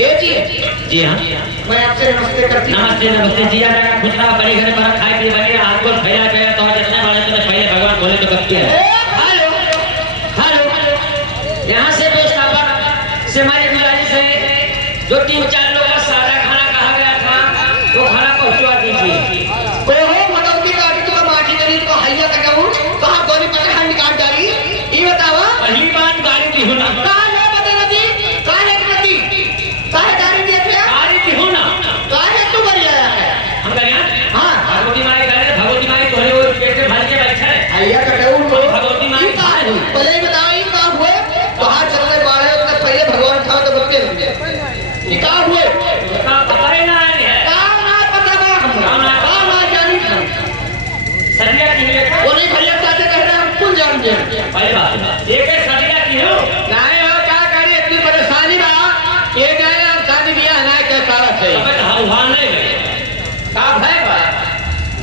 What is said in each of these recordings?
ये जी जी हाँ मैं आपसे नमस्ते करती हूँ। नमस्ते नमस्ते जी आजा खुश रहा बड़े घर पर खाए पिए बने हाथ को फैला गया तो जितने बड़े तो पहले भगवान बोले तो करते हैं। हेलो हेलो यहाँ से बेस्ताबा से हमारे खिलाड़ी से जो 3-4 लोग का सारा खाना कहा गया था वो खाना पहुँचवा दीजिए। ओहो मनौती काटी तो माटी गली तो हैया का जाऊँ कहाँ गोली पता है निकाल डाली ये बतावा पहली बार गाड़ी दी हो ना कहाँ ले बता नदी कहाँ ले नदी कहाँ गाड़ी दी है गाड़ी दी हो ना कहाँ तू बड़ी आया है हम कह रहे हैं हाँ भगवती माई कह रहे भगवती माई तोरे वो पेट में भर के बैठे हैं हैया का जाऊँ भगवती माई कहाँ है पहले ही बताओ ये कहाँ हुए कहाँ चल रहे बाढ़ है उससे पहले भगवान था तो बच्चे ये कहाँ हुए का पता ही ना है कहाँ ना पता बा कहाँ ना जानी था सरिया की है वो नहीं भैया चाहते कह रहे हम कुल जान गए पहली बात ये के सरिया की हो नहीं हो क्या करी इतनी परेशानी बा ये गए हम शादी ब्याह ना के कारण है अबे हवा नहीं का भाई बा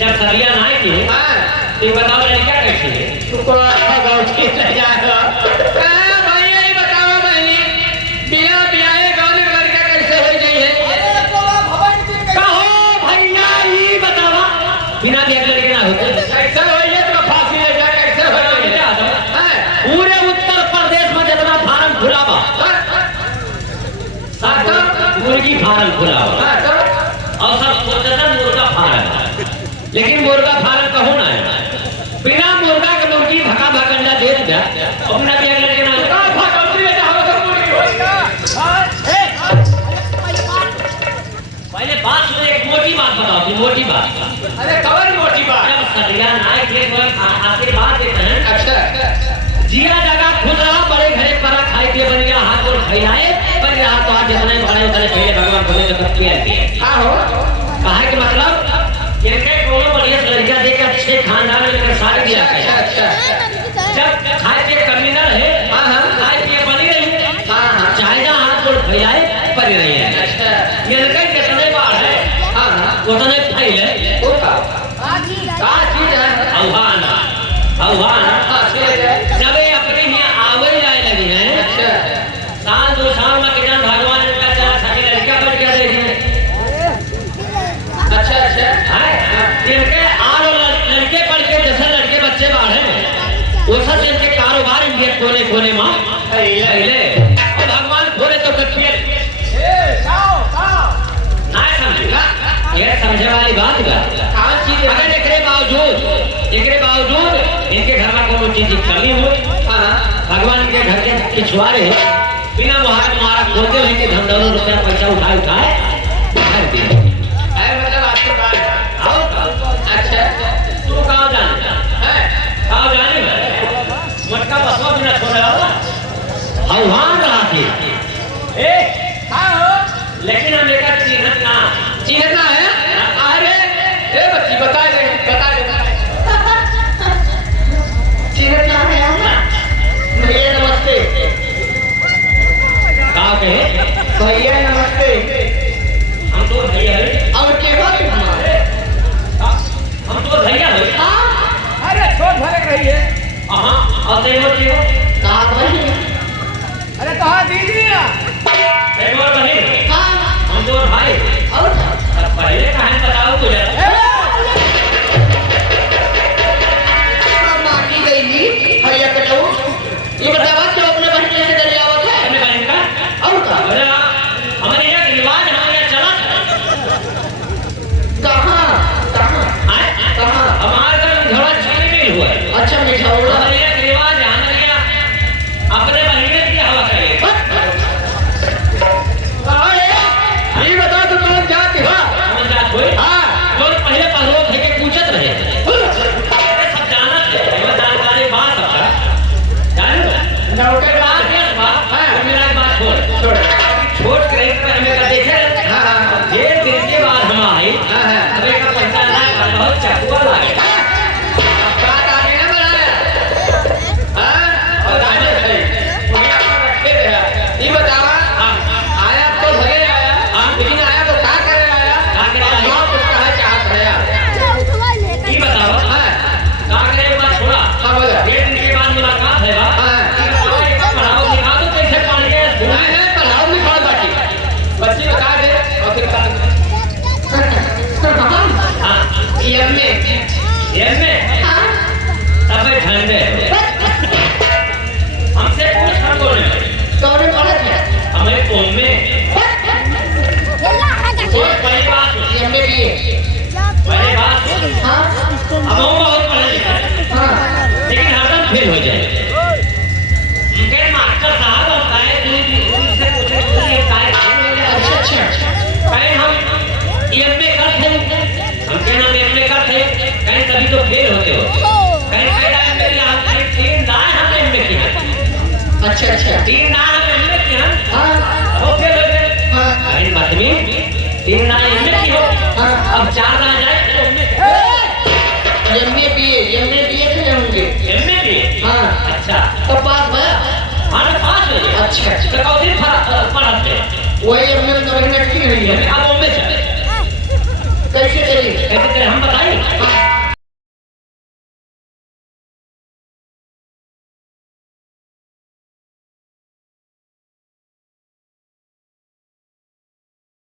जब सरिया ना की हां तो बताओ लड़का कैसी है तू को गांव के ले जा हां भैया ये बताओ बहनी बिना ब्याह गांव में लड़का कैसे हो जाई है कहो भैया ये बतावा बिना ब्याह लड़के ना होते कैसे हो ये तो फांसी ले जा कैसे हो जाई हां पूरे उत्तर प्रदेश में जितना फार्म खुला बा सब मुर्गी फार्म खुला बा और सब सोचता मुर्गा फार्म लेकिन मुर्गा फार्म कहो ना है बिना मुर्गा के मुर्गी भका भकंडा दे दिया अपना ब्याह लड़के ना का भकंडी ले जाओ तो मुर्गी होएगा पहले बात सुनो एक मोटी बात बताओ कि मोटी बात अरे खबर मोटी बात जब सरिया नाय के आशीर्वाद देते हैं अच्छा जिया जगह खुद रहा बड़े घरे पर खाई पिए बन गया हाथ और फैलाए पर रहा तो आज जितने बड़े उतने पहले भगवान बोले तो करती है हां हो कहा कि मतलब जिनके कोनो बढ़िया लड़का दे के अच्छे खानदान में लेकर शादी दिया अच्छा जब खाए पिए कमी ना रहे हां हां खाए पिए बनी रही हां हां चाहे जहाँ हाथ और फैलाए पर रही है अच्छा ये लड़का जितने बाढ़ है हां हां उतने फैले वो का चीज है आह्वान आह्वान हां चले जाए जब ये अपने यहाँ आवे जाए लगी है अच्छा साल 2 साल में किसान भगवान का चला सके लड़का बन के देखे अच्छा अच्छा जिनके आर लड़के पढ़ के जैसे लड़के बच्चे बाढ़े वो सब इनके कारोबार इंडिया कोने कोने में पहले और भगवान खोले तो कटिए ना समझेगा ये समझे वाली बात है कहाँ चीज है अगर एकरे बावजूद इनके घर में कोनो चीज की कमी हो हां भगवान के घर के पिछवाड़े बिना मुहार मारा खोते हुए के धन दौलत रुपया पैसा उठाए भर दिए है मतलब आपके बात आओ अच्छा तू कहाँ जाने है कहाँ जाने मटका बसवा बिना छोड़ रहा आह्वान रहा थी हां हो लेकिन हम लेकर चिन्हना है अरे ए बच्ची बता दे चिन्हना है भैया नमस्ते कहा कहे भैया नमस्ते हम तो भैया है और के बात हमारे हम तो भैया है अरे छोट भरक रही है हाँ और देवो कहा भाई अरे कहा दीदी एक और बहन हाँ हम तो भाई और पहले कहानी बताओ तुझे माटी गई भैया कटो ये बतावा तो अपने बहन से डर आवत है अपने बहन का और का बोला हमारे यहाँ रिवाज हमारे यहाँ चला कहाँ हमारे घर झगड़ा छीने नहीं हुआ है अच्छा मिठाई हमारे यहाँ रिवाज हमारे यहाँ अपने बहन की हवा करे ये बता तो कौन जाति है कौन जात हुई हाँ लोग पहले पहलो थे के पूछत रहे सब जानत है ये जानकारी बात है जानो नौकर बात है बात हाँ। मेरा बात छोड़ छोड़ के पर हमें का देखे हाँ, हाँ। ये दिन के बाद हम आए हाँ, हाँ। हमें का पैसा ना कर बहुत चकुआ लागे बात आगे ना बढ़ाया हाँ और आगे सही दुनिया में रखे रहा ये बतावा आया तो भले आया लेकिन आया तो क्या करे आया का करे आया? आप उसका है चाहत है यार ये बताओ हाँ का करे एक बात छोड़ा हाँ बोला ये दिन के बाद मुलाकात है बा हाँ पढ़ाओ लिखा तो कैसे पढ़ गए नहीं पढ़ाओ लिखाओ बाकी हम बहुत पढ़े लिखे हाँ लेकिन हरदम फेल हो जाए के मास्टर साहब और काहे से पूछे ये काहे अच्छा कहीं हम एमए करते हम के नाम एमए करते कहीं तभी तो फेल होते हो कहीं कह रहा है मेरी हाथ में तीन ना हम एमए किया अच्छा तीन ना हम एमए किया हाँ वो फेल हो गए हाँ कहीं मत में तीन ना एमए की हो हाँ अब चार ना जाए तो एमए बीए थे होंगे एमए भी हाँ अच्छा तो पास भैया हाँ पास हो गए अच्छा तो कौन पढ़ा थे वही एमए में दवाई नहीं है अब वो में चले कैसे चली कैसे हम बताएं